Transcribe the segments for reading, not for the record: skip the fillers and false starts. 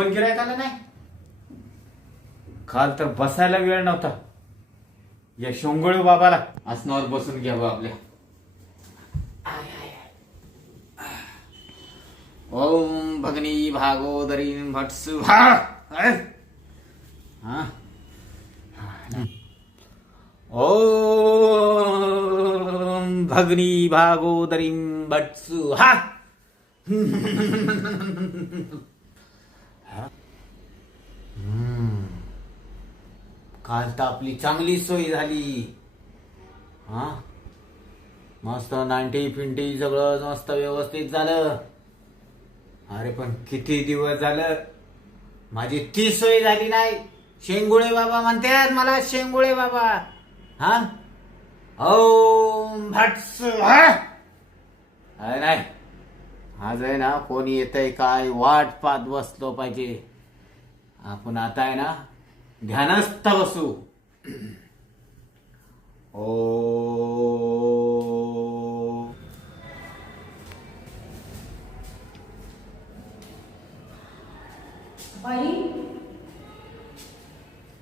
पण गिरायक आलं नाही. काल तर बसायला वेळ नव्हता. या शोंगळू बाबाला आसनावर बसून घ्यावं आपल्या. ओम भगनी भागोदरी भटसु ओम भगनी भागोदरी भटसु काल तर आपली चांगली सोय झाली. मस्त नाईन्टी फिंटी सगळं मस्त व्यवस्थित झालं. अरे पण किती दिवस झालं माझी ती सोय झाली नाही. शेंगुळे बाबा म्हणतात मला, शेंगुळे बाबा. ओम भट्स नाही. आज आहे ना कोणी येतंय काय वाट पाहत बसलो पाहिजे. आपण आता आहे ना ध्यानस्थ बसू. ओ बाई,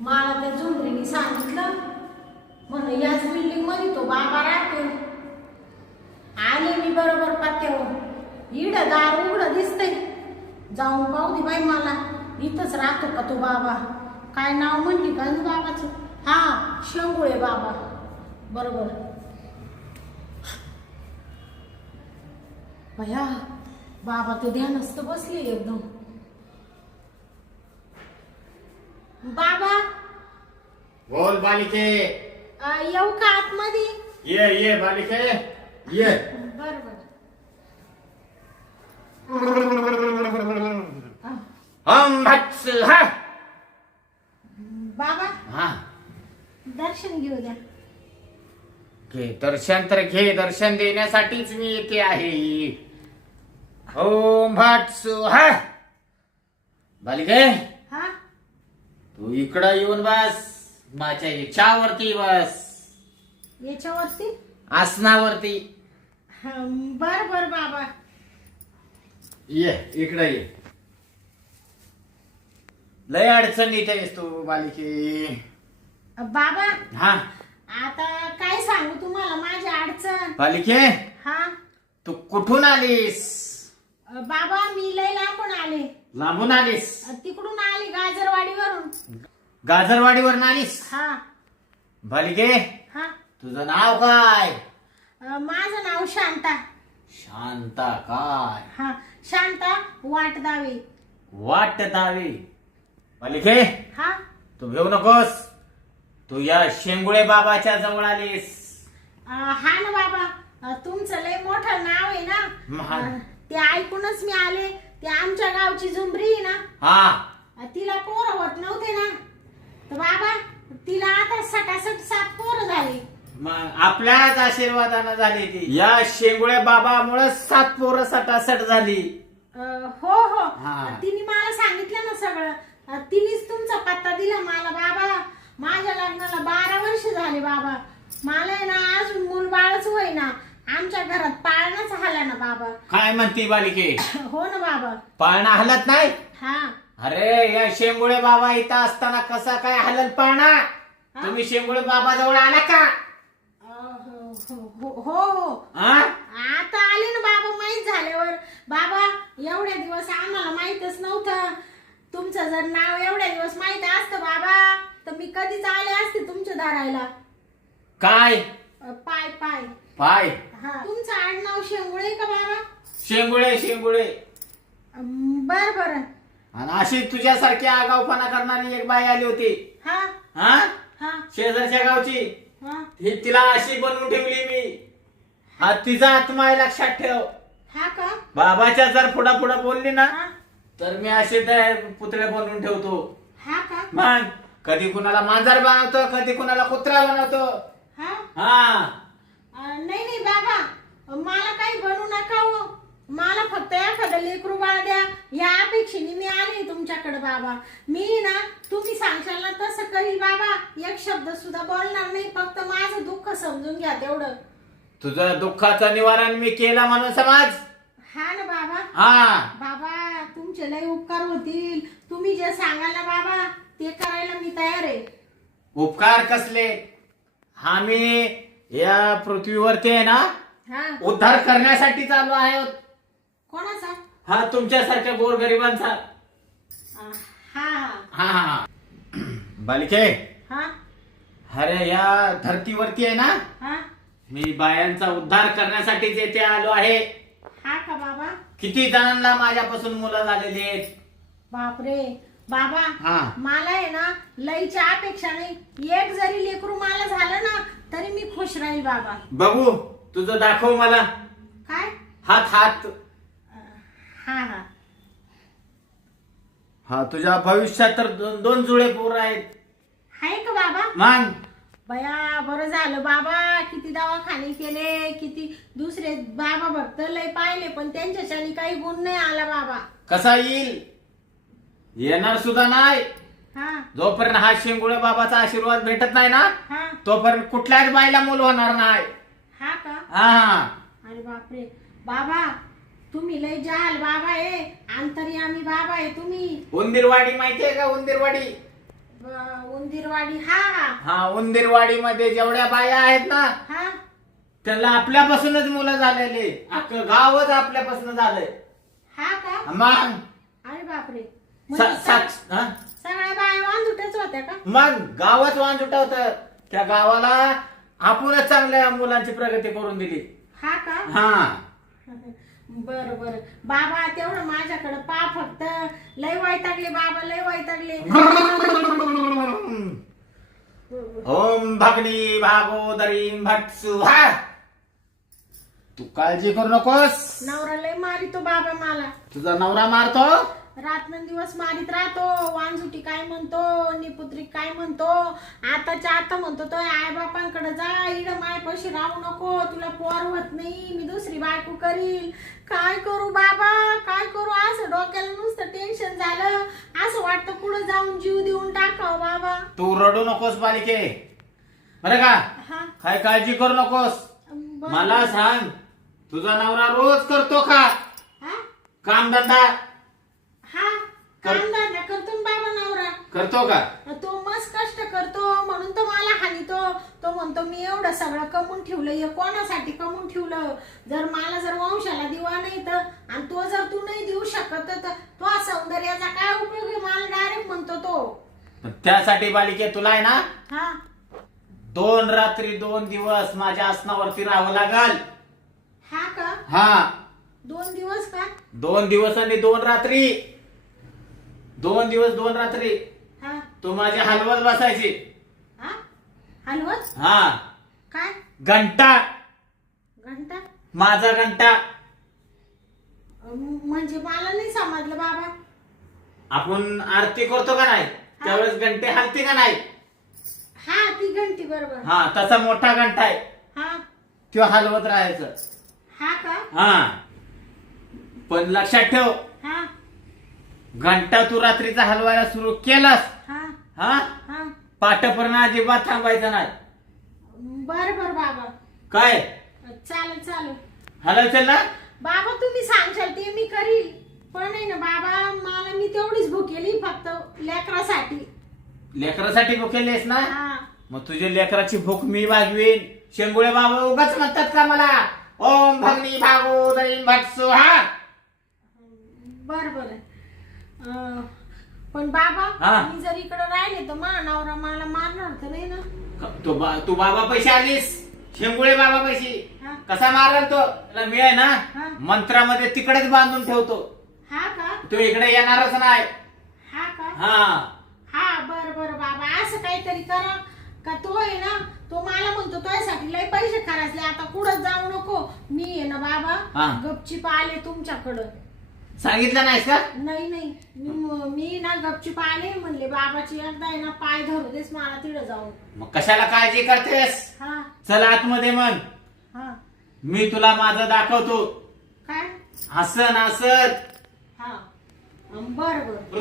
मला त्या झुंबरीने सांगितलं म्हणून याच बिल्डिंग मध्ये तो बाबा राहतो. आले मी बरोबर पत्त्यावर. इड दार उघड दिसतंय. जाऊन पाहू दे बाई मला इथंच राहतो का तो बाबा. काय नाव म्हणली का बाबाचं? हा, शेंगुळे बाबा. बरोबर. भया बाबा ते ध्यानस्थ बसले एकदम. बाबा बोल बालिके. येऊ का आतमध्ये? ये बालिके ये. बरोबर. हम भट्स बाबा दर्शन घेऊ द्या. घे दर्शन तर घे. दर्शन देण्यासाठीच मी येते आहे. ओम भट्स बालिके हा, तू इकडं येऊन बस. माझ्या याच्यावरती बस. याच्यावरती आसनावरती. बर बर बाबा. ये इकडं ये. लय अडचणीत आहेस तू बालिके. बाबा हा आता काय सांगू तुम्हाला माझी अडचण. बालिके हा तू कुठून आलीस? बाबा मी लय लांबून आले. लांबून आलीस? तिकडून आले गाजरवाडीवरून. गाजरवाडीवरून आलीस? हा. बालिके हा, तुझं नाव काय? माझं नाव शांता. शांता काय? हा, शांता वाटदावे. वाट दावे. बालिके हा, तू घेऊ नकोस. तू या शेंगुळे बाबाच्या जवळ आलीस. हा ना बाबा, तुमचं लय मोठं नाव आहे ना. महान. ते ऐकूनच मी आले. ते आमच्या गावची झुंबरी आहे ना, हा तिला पोरं होत नव्हते ना, तर बाबा तिला आता सटासट 7 पोरं झाली. मग आपल्याच आशीर्वादानं झाली ती. या शेंगुळे बाबामुळे 7 पोरं सटासट झाली. हो हो, हा. तिने मला सांगितलं ना सगळं. तिनेच तुमचा पत्ता दिला मला. बाबा माझ्या लग्नाला 12 वर्ष झाले बाबा. मला आहे ना अजून मूल बाळच होईना. आमच्या घरात पाळणाच हला ना बाबा. काय म्हणती बालिके? हो ना बाबा. पाळणा हलत नाही? हा. अरे या शेंगुळे बाबा इथं असताना कसा काय हलल पाळणा? तुम्ही शेंगुळे बाबा जवळ आला का? हो हो, आता आले ना बाबा. माहित झाल्यावर बाबा. एवढ्या दिवस आम्हाला माहितच नव्हतं. तुमचं जर नाव एवढ्या दिवस माहित असतं बाबा, तर मी कधीच आले असते तुमच्या दारायला. काय? पाय पाय पाय. हा. तुमचं आडनाव शेंगुळे का बाबा? शेंगुळे. बर बर. आणि अशी तुझ्यासारखी आगाऊपणा करणारी एक बाई आली होती. हा हा, हा शेजारच्या गावची. हा. तिला अशी बनवून ठेवली मी. हा तिचा आत्मा आहे, लक्षात ठेव. हा का? बाबाच्या जर पुढा बोलली ना, हा. तर मी असे त्या पुतळे बनवून ठेवतो. हा का? मग कधी कुणाला मांजर बनवतो, कधी कुणाला कुत्रा बनवतो. हा. हा. नाही नाही बाबा, मला काही बनवू नका हो. मला फक्त एखादं लेकरू बाळ द्या या अपेक्षेने मी आले तुमच्याकडे बाबा. मी ना तुम्ही सांगशाल ना तसं करी बाबा. एक शब्द सुद्धा बोलणार नाही. फक्त माझं दुःख समजून घ्या तेवढं. तुझं दुःखाचं निवारण मी केलं म्हणून समज. हा ना बाबा. हा बाबा तुमचे लय उपकार होतील. तुम्ही जे सांगाल ना बाबा ते करायला मी तयार आहे. उपकार कसले? आम्ही या पृथ्वीवरती आहे ना हा उद्धार करण्यासाठी चालू आहे. कोणाचा? हा तुमच्यासारख्या गोरगरिबांचा. हा हा हा बालिके, हा अरे या धरतीवरती आहे ना हा मी बायांचा उद्धार करण्यासाठी येथे आलो आहे. हा का बाबा? किती जणांना माझ्यापासून मुलं झालेली आहेत. बापरे बाबा, हा. मला आहे ना लईच्या अपेक्षा नाही. एक जरी लेकरू मला झालं ना तरी मी खुश राहील बाबा. बघू तुझं दाखव मला. काय? हात हात. हा हा हा तुझ्या भविष्यात तर दोन जुळे पोर आहेत. आहे का बाबा? मग बया बरं झालं बाबा. किती दवाखाने केले, किती दुसरे बाबा भक्त लय पाहिले पण त्यांच्याच्यानी काही गुण नाही आला बाबा. कसा येईल? येणार सुद्धा नाही. हा जोपर्यंत हा शेंगुळे बाबाचा आशीर्वाद भेटत नाही ना हा तोपर्यंत कुठल्याच बाईला मूल होणार नाही. हा का? हा अरे बापरे बाबा, तुम्ही लय जाल बाबा आहे. अंतर्यामी बाबा आहे तुम्ही. उंदीरवाडी माहितीये का? उंदीरवाडी. उंदीरवाडी. हा हा हा उंदीरवाडी मध्ये जेवढ्या बाया आहेत ना हा त्यांना आपल्यापासूनच मुलं झालेले. अख्खं गावच आपल्यापासून झालंय. हा का? मग अरे बापरे, म्हणजे सगळ्या बाया वांजुट्याच होत्या का? मग गावच वांजुट होत. त्या गावाला आपणच चांगल्या मुलांची प्रगती करून दिली. हा का? हा बर बर बाबा, तेवढं माझ्याकडे पा फक्त. लय वैतागले बाबा, लय वैतागले. ओम भगनी भागोदरी भट सुहा. तू काळजी करू नकोस. नवरा लय मारितो बाबा मला. तुझा नवरा मारतो. रात्रंदिवस मारित राहतो. वांजुटी काय म्हणतो, निपुत्रिक काय म्हणतो. आताच्या आता म्हणतो तो आई बापांकडे जा, इड मायपाशी राहू नको, तुला पोर होत नाही, मी दुसरी बायको करील. काय करू बाबा, काय करू? असं डोक्याला नुसतं टेन्शन झालं. असं वाटतं पुढे जाऊन जीव देऊन टाकावं बाबा. तू रडू नकोस बालिके, बरं का? हा काय काळजी करू नकोस. बरं. मला सांग, तुझा नवरा रोज करतो का हा कामधंदा? हा कामधंदा करतो ना बाबा नवरा. करतो का? तो मस्त कष्ट करतो म्हणून तो मला हानितो. तो म्हणतो मी एवढं सगळं कमवून ठेवलं, हे कोणासाठी कमवून ठेवलं? जर वंशाला दिवा नाही तर, आणि तो जर तू नाही देऊ शकत तर तो सौंदर्याचा काय उपयोग आहे? मला डायरेक्ट म्हणतो तो. त्यासाठी बालिके तुला आहे ना हा 2 रात्री 2 दिवस माझ्या आसनावरती राहावं लागल. हा का? हा 2 दिवस का? 2 दिवस आणि 2 रात्री. 2 दिवस 2 रात्री हा तू माझ्या हलवत बसायची. हा हलवत? हा काय घंटा, घंटा? माझा घंटा. म्हणजे मला नाही समजलं बाबा. आपण आरती करतो का नाही त्यावेळेस घंटे हलते का नाही? हा ती घंटी बरोबर. हा तसा मोठा घंटा आहे, हा तो हलवत राहायचं. हा का? हा पण लक्षात ठेव, हा घंटा तू रात्रीचा हलवायला सुरू केलास हा हा हा पाठपर्यंत अजिबात थांबायचं नाही. बर बर बाबा. काय चालेल चालेल हलवचल ना? बाबा, तुम्ही सांगशाल ते मी करील. पण आहे ना बाबा, मला मी तेवढीच भुकेली फक्त लेकरासाठी. लेकरासाठी भुकेलीस ना? हा मग तुझ्या लेकराची भूक मी भागवीन. शेंगुळे बाबा उगाच म्हणतात का मला ओम भगनी भागो दरी भट सुहा? बर बर. पण बाबा, हा. मी जर इकडे राहिले तर मा नवरा मला मारणार तर नाही ना? तू बाबा पैसे आलीस शेंगुळे बाबा पैसे हा. कसा मारल तो? त्याला मी आहे ना हा. मंत्रामध्ये तिकडेच बांधून ठेवतो. हा का? तो इकडे येणारच नाही. हा का? हा हा बर बर बाबा, असं काहीतरी करा का. तो आहे ना, तो मला म्हणतो तुझ्यासाठी लय पैसे खर्चले, आता कुठं जाऊ नको. मी आहे ना हा. बाबा गपचीप आले तुमच्याकडं. सांगितलं नाहीस का? नाही नाही, मी ना गपचीप आले. म्हणले बाबाची एकदा आहे ना पाय धरू देस मला तिकडे जाऊन. मग कशाला काळजी करतेस? हा चल आतमध्ये मग हा मी तुला माझं दाखवतो. काय? हसन हसत. हा बर बर.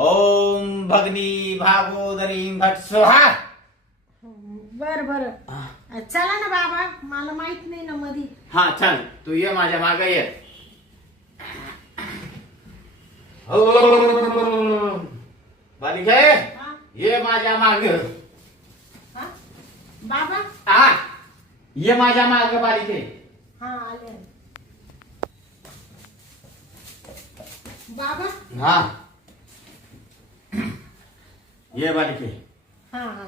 ओम भगनी भागोदरी भट स्वाहा. बर बर. चला ना बाबा, मला माहित नाही ना मधी. हा चल तू ये माझ्या मागे ये. हो बालिके हा? ये माझ्या माग. हा? बाबा हा ये माझ्या माग बालिके. हा आले. बाबा हा ये बालिके. हा हा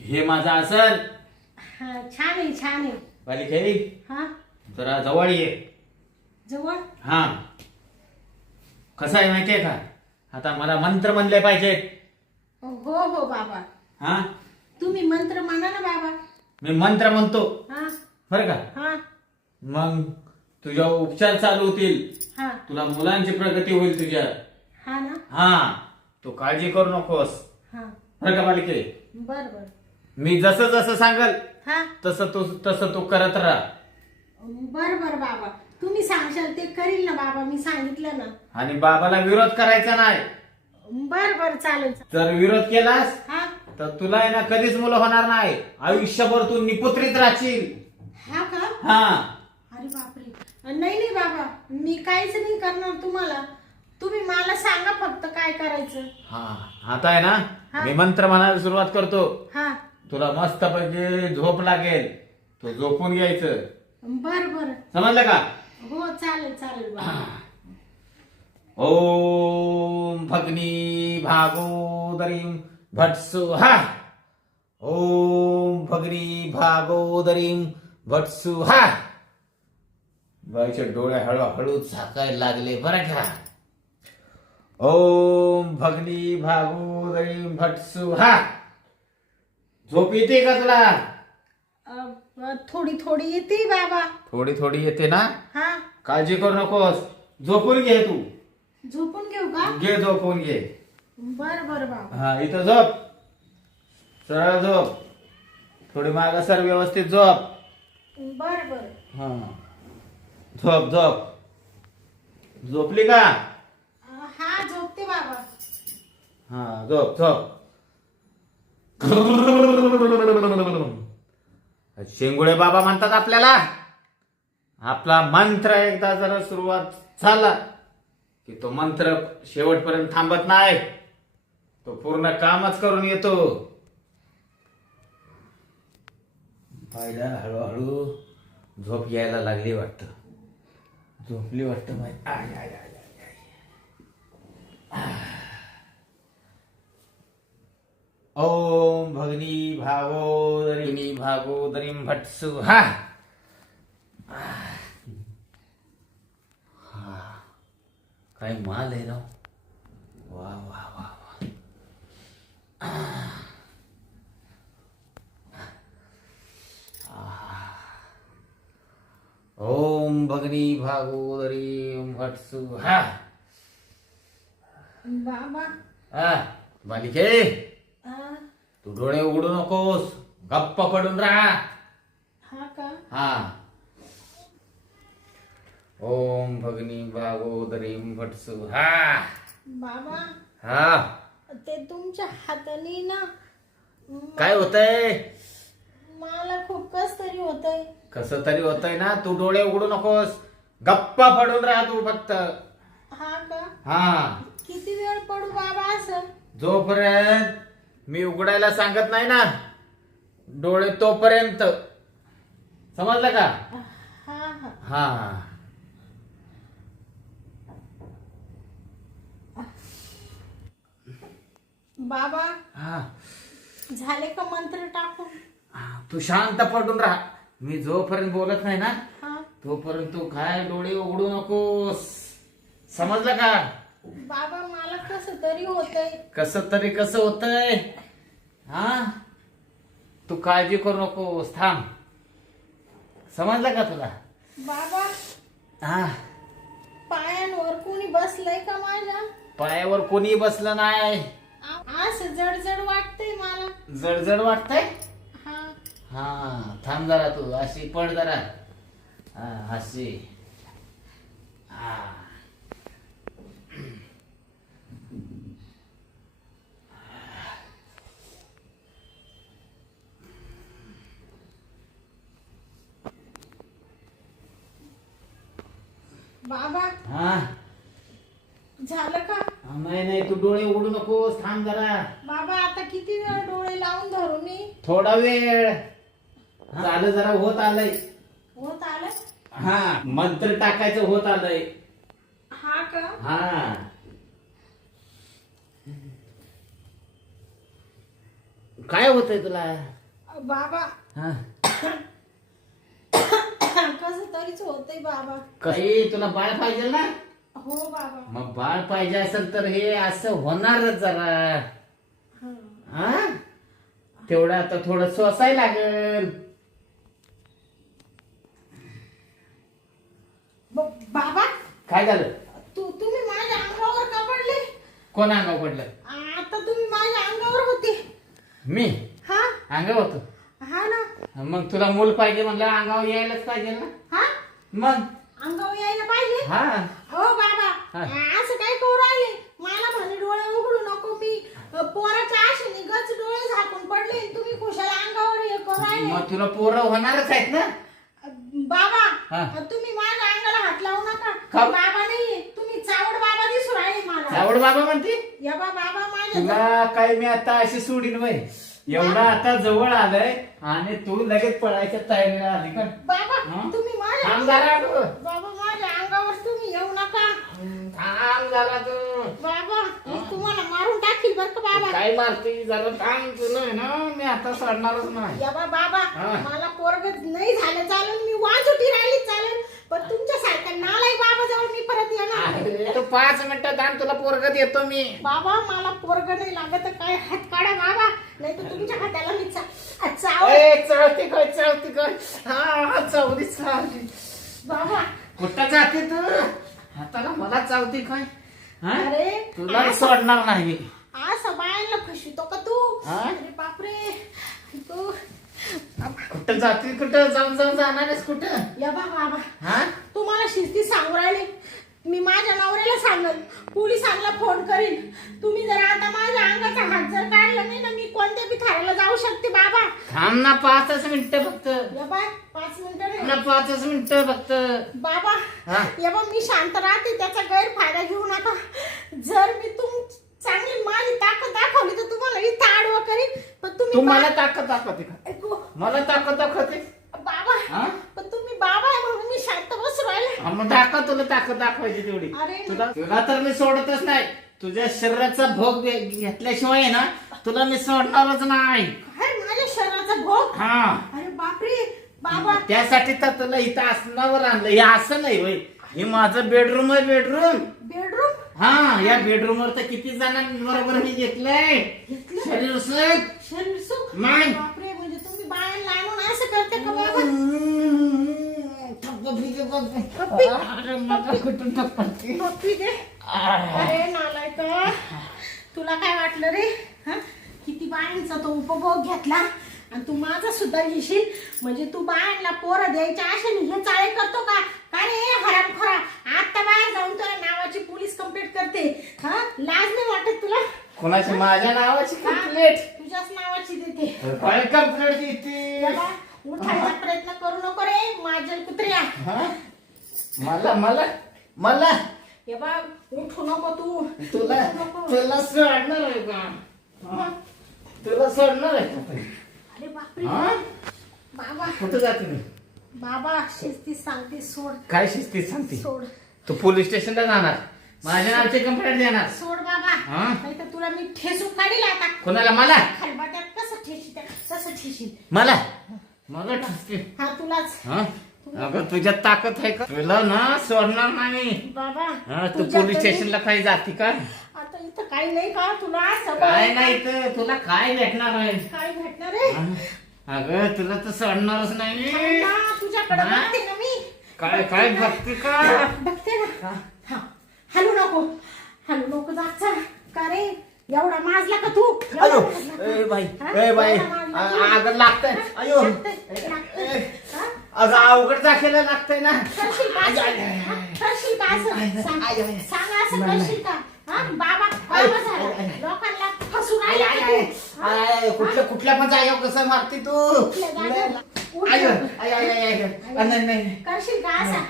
हे माझा आसन. हा छान आहे छान आहे. बालिके हा जरा जवळ ये. जवळ हा कसं आहे माहितीये का, आता मला मंत्र म्हणले पाहिजेत. हो हो बाबा, हा तुम्ही मंत्र म्हणा ना बाबा. मी मंत्र म्हणतो हा बरं का, हा मग तुझ्या उपचार चालू होतील. हा तुला मुलांची प्रगती होईल तुझ्या. हा ना. हा तू काळजी करू नकोस हा बरं का बालिके. बर बर. मी जसं जसं सांगल हा तसं तू करत राहा. बर बर बाबा, तुम्ही सांगशाल ते करील ना बाबा, मी सांगितलं ना. आणि बाबाला विरोध करायचा नाही. बर बर चालेल. जर विरोध केलास हा तर तुला आहे ना कधीच मुलं होणार नाही. आयुष्यभर तू निपुत्रित राहशील. हा का. हा अरे बापरे. नाही नाही बाबा, मी काहीच नाही करणार तुम्हाला. तुम्ही मला सांगा फक्त काय करायचं. हा आता आहे ना हा. मी मंत्र म्हणायला सुरुवात करतो. हा तुला मस्त पैकी झोप लागेल, तू झोपून घ्यायचं. बर बर. समजलं का. हो चालेल चालेल बाबा. ओम भगनी भागोदरीं भट्सुहा. ओम भगनी भागोदरीं भट्सुहा. बाईचे डोळे हळूहळू झाकायला लागले बरं का. ओम भगनी भागोदरीं भट्सुहा. झोप येते का तुला. थोडी थोडी येते बाबा. थोडी थोडी येते ना. हा काळजी करू नकोस, झोपून घे तू. झोपून घेऊ का. घे झोपून घे. बर बर बाबा. हा इथं झोप, सरळ झोप, थोडी माग सर, व्यवस्थित झोप. बर बर. हा झोप झोप. झोपली का. हा झोपते बाबा. हा झोप झोप. शेंगुळे बाबा म्हणतात आपल्याला, आपला मंत्र एकदा जरा सुरुवात झाला की तो मंत्र शेवटपर्यंत थांबत नाही. तो पूर्ण कामच करून येतो. बाईला हळूहळू झोप यायला लागली वाटतं. झोपली वाटतं बाई. आय, आय, आय, आय, आय. ओम भगनी भागोदरिणी भागोदरीं भट्सुहा. काय माल आहे राव. वा वा वा वा. ओम भगनी भागोदरीं भट्सुहा. बाबा हा बालिके तू डोळे उघडू नकोस, गप्प पडून राहा. हा का. हा ओम भगनी भागोदरीं भट्सुहा. बाबा हा ते तुमच्या हाताने ना काय होतंय. मला खूप कस तरी होतंय. कसं तरी होतंय ना. तू डोळे उघडू नकोस, गप्पा पडून राहा तू फक्त. हा का. हा किती वेळ पडू बाबा असं. जोपर्यंत मी उघडायला सांगत नाही ना डोळे तोपर्यंत. समजलं का. हा हा. हा बाबा हा झाले का मंत्र टाकून. तू शांत पडून राहा. मी जोपर्यंत बोलत नाही ना हा तोपर्यंत तू काय डोळे उघडू नकोस. समजलं का. बाबा मला कसं तरी होतंय. कसं होतंय. हा तू काळजी करू नकोस, थांब. समजलं का तुला. बाबा हा पायांवर कोणी बसलंय का माझ्या. पायावर कोणी बसलं नाही. असं जडजड वाटतंय मला. जडजड वाटतंय. हा हा थांब जरा, तू अशी पड जरा. हा अशी. हा बाबा हा झालं का? नाही नाही, तू डोळे उघडू नकोस, थांब जरा. बाबा आता किती वेळ डोळे लावून धरू मी? थोडा वेळ झालं, जरा होत आलंय. होत आलं? हा, मंत्र टाकायचं होत आलंय. हा का? हा, काय होतंय तुला? बाबा हा, कसं तरीच होतंय बाबा. काही तुला बाळ पाहिजे ना? हो बाबा. मग बाळ पाहिजे असेल तर हे असं होणारच जरा. हा. हा, तेवढं आता थोडं सोसाय लागेल. बाबा काय झालं? तुम्ही माझ्या अंगावर का पडले? कोण अंगावर पडलं? आता तुम्ही माझ्या अंगावर होते. मी हा अंगावर होतो? हा ना. मग तुला मूल पाहिजे म्हणलं अंगावर यायलाच पाहिजे ना. हा मग अंगावर यायला पाहिजे. हा, हो बाबा हा. असं काय करू राहिले? मला म्हणे डोळे उघडू नको, मी पोराच्या आशेने गच डोळे झाकून पडले आणि तुम्ही कुशाला अंगावर हे करू राहिले. मग तुला पोरं होणारच आहेत ना. बाबा हा. तुम्ही माझ्या अंगाला हात लावू नका. का? बाबा नाहीये, तुम्ही चावड बाबा दिसू राहिले मला. चावड बाबा म्हणते? या बाबा माझ्या तुला काय मी आता अशी सोडीन वय? एवढा आता जवळ आलंय आणि तू लगेच पळायच्या तयारीला आली का? बाबा हा? तुम्ही माझ्या थांब जरा तू. बाबा माझ्या अंगावर तुम्ही येऊ नका. थांब जरा तू. बाबा मी तुम्हाला मारून टाकील बरं का बाबा. काय मारते जरा थांब, तुला आहे ना मी आता सोडणारच नाही. या बाबा हा. मला पोरग नाही झालं चालेल, मी वाजोटी राहिली चालेल, पण तुमच्या सारख्या नालायक बाबा जवळ मी परत येणार नाही. अरे, तू 5 मिनिटं थांब, तुला पोरग देतो मी. बाबा मला पोरग नाही लागत तर काय हात काढा बाबा, नाही तर तुमच्या हाताला मी चाव. ए, चावती काय चावती काय? हा, चावली चावली. बाबा कुठं जाते तू? हाताला मला चावती काय? हा? अरे तुला सोडणार नाही. असं बायांना फसवितो का तू? हा? अरे बापरे तू. कुठं जाते, कुठं जाऊन जाणार आहेस कुठं? या बाबा हा, तुम्हाला शिस्ती सांगू राहिले, मी माझ्या नवऱ्याला सांगल, पोलिसांना फोन करीन. तुम्ही जर आता माझ्या अंगाचा हात जर काढला नाही ना, मी कोणत्या बी थाऱ्याला जाऊ शकते बाबा. थांब ना 5 मिनिटं फक्त. या बाय 5 मिनिटं ना 5 मिनिटं फक्त. बाबा. हा? या बा मी शांत राहते, त्याचा गैरफायदा घेऊ नका. जर मी चांगली माझी ताकद दाखवली तर तुम्हाला इथं आडवं करीन, पण तू तुम्ही मला ताकद दाखवते का? ऐकू. मला ताकद दाखवते? बाबा हा? पण तुम्ही बाबा आहे म्हणून मी शांत बसू राहिले. हा, मग दाखव, तुला ताकद दाखवायची तेवढी. अरे. तुला तर मी सोडतच नाही. तुझ्या शरीराचा भोग घेतल्याशिवाय आहे ना, तुला मी सोडणारच नाही. काय माझ्या शरीराचा भोग? हा, अरे बापरे बाबा. त्यासाठी तर तुला इथं आसनावर आणलं. हे असं नाही होय, हे माझं बेडरूम आहे. बेडरूम? हा, या बेडरूम वर तर किती जणांबरोबर मी घेतलंय शरीर सुख. शरीर सुख? नाही. बापरे, म्हणजे तुम्ही बायांना आणून असं करते का बाबा? पप्पी. अरे, मला कुठून टप्पी? पप्पी दे. अरे नालायक, तुला काय वाटलं रे? हा? किती बायांचा तो उपभोग घेतला आणि तू माझा सुद्धा घेशील? म्हणजे तू बायांना पोरं द्यायच्या आशेने हे चाळे करतो का? काय रे हरामखोरा, आता बाहेर जाऊन तुला नावाची पोलीस कंप्लेंट करते. हा, लाज नाही वाटत तुला? कोणाची? माझ्या नावाची कंप्लेंट? तुझ्याच नावाची देते. काय कंप्लेंट देते? बाबा, उठायचा प्रयत्न करू नको रे माझ्या कुत्र्या. हा? मला हे बघ, उठू नको तू. तुला उठू नको. तुला सोडणार आहे का? हा? तुला सोडणार आहे का? अरे बापरे. हा? बाबा कुठं जाते तू? बाबा शिस्ती सांगते, सोड. काय शिस्तीत सांगते? सोड तू पोलीस स्टेशनला जाणार, माझ्या नावाची कंप्लेंट देणार. सोड बाबा, हा? नाही तर तुला मी ठेसून काढील आता. कोणाला? मला? खलबाट्यात कसं ठेशील तसं ठेशील. मला ठसते. हा तुलाच. हा? अगं तुझ्यात ताकद आहे का? तुला ना सोडणार नाही. बाबा हा, तू तुझ्या पोलीस तरी- स्टेशनला काही जाते का? आता इथं काही नाही का तुला? काय नाही तर तुला काय भेटणार आहे? काय भेटणार रे? हा? अगं तुला तर सोडणारच नाही. तुझ्याकडे हा? बघते ना मी. काय बघते का? बघते ना. हा, हलू नको जागचा. का रे एवढा माजला का तू? अयो, एवढा माजला का? ए बाई, हा? ए बाई, एवढा माजला तू? अगं लागतंय. अयो, लागतंय. हा? अगं अवघड दाखवायला लागतंय ना. करशील का असं? हा? करशील का असं? सांग असं करशील का? हा? बाबा झाला. लोकांना फसवून राहिला का तू? कुठल्या पण जागेवर कसं मारते तू? कुठल्या जागेवर? नाही. करशील का असा?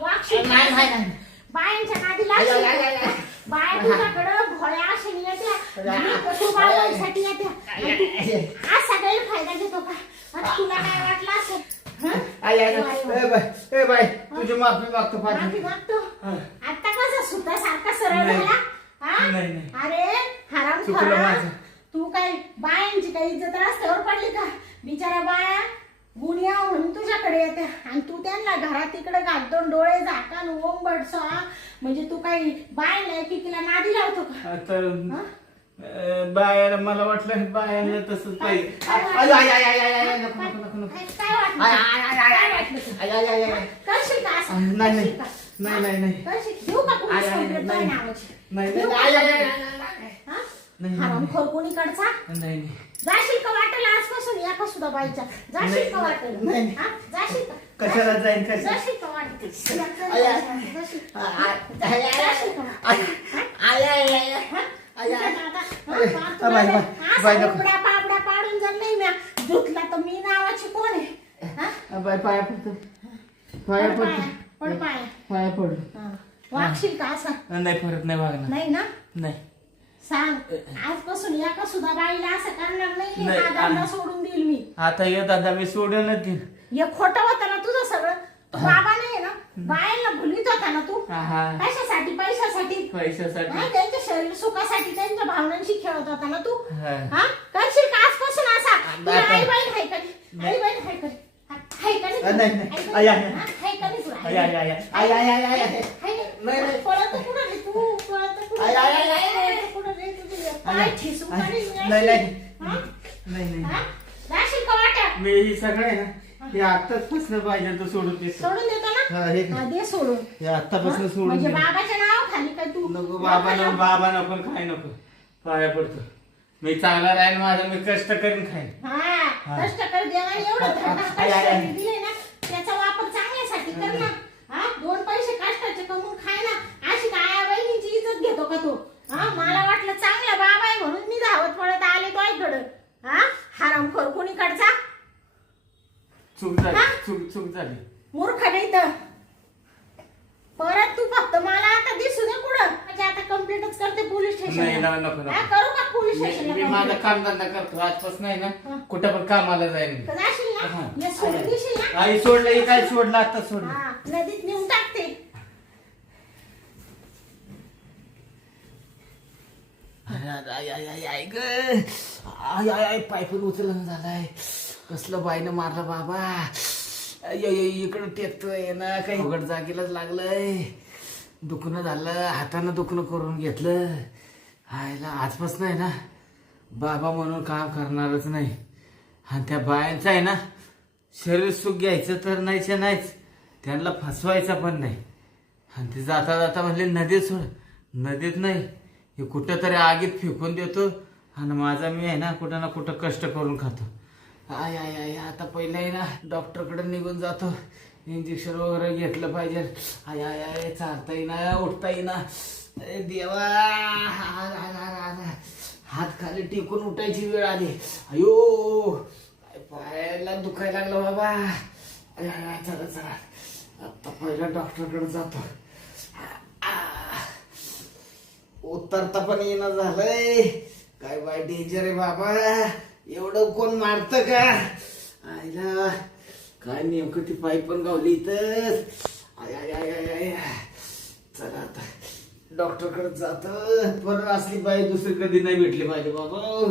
वागशील का नाही, नाही, असं? नाही. बायांच्या नादी आय, आय, लागशील आय, का? आय. बाया तुझ्याकडं भोळ्या आशेने येत्या आणि तू बाळांसाठी येत्या आणि तू असा गैरफायदा घेतो का? आणि तुला काय वाटलं असं हं? आय, आय, वाय, वाय. ए बाई तुझी माफी मागतो माफी पाठी. मागतो हं. आता कसा सुद्धा सारखा सरळ नाही. झाला हा? नाही, नाही. अरे हराम चुकलं खोरा. माझं. तू काय बायांची काही इज्जत रस्त्यावर पडली का? बिचारा बाया गुन्ह्या म्हणून तुझ्याकडे येते आणि तू त्यांना घरात इकडे घालतो डोळे झाकान ओंबड सहा म्हणजे तू काही बायला एकीला नादी लावतो का? तर हं? बायाला मला वाटलं बायाला तसंच पाहिजे. काय आय, आय, आय, आय, आय, आय, नको, नको, नको, नको. काय वाटलं? आय, आय, आय, आय, काय आय, वाटलं तुला? आय, आय, आय, आय. करशील का असं? नाही, नाही. करशील का? नाही, नाही, नाही. करशील? देऊ का पोलीस आय, आय, कंप्लेंट नाही. तुझ्या नावाची? नाही, देऊ नाही, का आय, आय, आय, कंप्लेंट? आय, आय. हा? नाही, नाही. हरामखोर कोणीकडचा? नाही, नाही. जाशील का वाटेल आजपासून या का सुद्धा बाईच्या जाशील नाही, का वाटेल नाही. हा? जाशील का? कशाला जाईन, कशाला? जाशील का वाटेल? आय, आय. जाशील आय, आय, आय, जाशील का आय, वाटेल? आय, आय, आय, आय. हा? आय, आय. तुझ्या दादा, हा? अरे, पहा तुला बाई, जर बाई, असा बाई, नको. उघड्या पापड्या पाडून जर नाही म्या धुतला तर मी नावाची कोण आहे हा? बाई पाया पडतो पाया पड पाया, पडतो पड पाया. पाया पडलो. हा. वागशील का असा नाही परत नाही वागणार. नाही ना नाही सांग आजपासून या का सुद्धा बाईला असं करणार नाही नाही, हा धंदा आ- सोडून देईल मी आता ये दादा मी सोडूनच देईन. हे खोटं होतं ना तुझं सगळं तू बाबा नाही ना बायांना भुलीत होता ना तू हा कशासाठी पैशासाठी पैशासाठी. हा, त्यांच्या शरीर सुखासाठी त्यांच्या भावनांशी खेळत होता ना तू हा. हा करशील का आजपासून असा तुला आता- आई बहीण आहे का नाही? आई बहीण आहे का नाही? आहे का नाही तुला? नाही, नाही. आई बहीण? आय, आय. हा, आहे का नाही तुला? आय, आय, आय, आय. आय, आय, आय, आय, आय. आहे? नाही, नाही. पळत कुठं रे तू? पळत कुठं? आय, आय, आय, आय. पळत कुठं रे तुझे? पाय ठेचू का रे? नाही, नाही. हा? नाही नाही हा? जाशील का वाट्यात? मी हे सगळं आहे ना हे आत्ताच पाहिजे तर सोडून दे. सोडून देतो ना हा, हे हा, दे सोडून हे आत्तापासून हा? सोडून म्हणजे दे. बाबाच्या नाव खाली काय तू नको बाबा नको काय नको पाया पडतो. मी चांगला राहीन माझं मी कष्ट करीन खाईन. हा कष्ट कर देवाने एवढं धडधाकट आय, आय, आय. शरीर दिले ना त्याचा वापर चांगल्यासाठी कर ना हा दोन पैसे कष्टाचे कमवून खाय ना अशी काय आया बहिणीची इज्जत घेतो का तू हा मला वाटलं चांगला बाबा आहे म्हणून मी धावत पडत आले तो ऐकडं हा हरामखोर कोणीकडचा चूक झाली हा? चूक झाली. मूर्ख नाही तर परत तू फक्त मला आता दिसू दे कुठं म्हणजे आता कंप्लेंटच करते पोलीस नाही स्टेशनला नको नको. हा, करू का पोलीस मी स्टेशनला माझं complaint? काम धंदा करतो आजपासून नाही हा. ना कुठं पण कामाला जाईन. तर जाशील ना हा. हे सोडून देशील ना आई सोडलं हे काय सोडलं आता सोडलं. हा नदीत नेऊन टाकते आय आय आय आय ग आय आय आय पाय पण उचलून झालाय. कसलं बाईनं मारलं बाबा. आय आय आय, इकडं टेकतोय ना काही उघड जागेलाच लागलंय. दुखणं झालं हातानं दुखणं करून घेतलं. आयला आजपासून आहे ना बाबा म्हणून काम करणारच नाही. आणि त्या बायांचं आहे ना शरीर सुख घ्यायचं तर नाहीच नाहीच त्यांना फसवायचा पण नाही. आणि ते जाता जाता म्हणले नदीत सोड नदीत नाही हे कुठं तरी आगीत फेकून देतो आणि माझा मी आहे ना कुठं ना कुठं कष्ट करून खातो. आय आय आय आता पहिलं आहे ना डॉक्टरकडे निघून जातो. इंजेक्शन वगैरे घेतलं पाहिजे. आय आय आय चालता येईना उठता येईना. अरे देवा हात खाली टेकून उठायची वेळ आली. अयो पायाला दुखायला लागलं बाबा. आय आय आय चला चला आता पहिला डॉक्टरकडे जातो. उतरता पण येणं झालंय. काय बाय डेंजर आहे बाबा. एवढं कोण मारत का आईला काय नेमकं ती पाईप पण गावली इथं. आय आय आय आय आय चला आता डॉक्टरकडे जात. परत असली बाई दुसरी कधी नाही भेटली पाहिजे बाबा.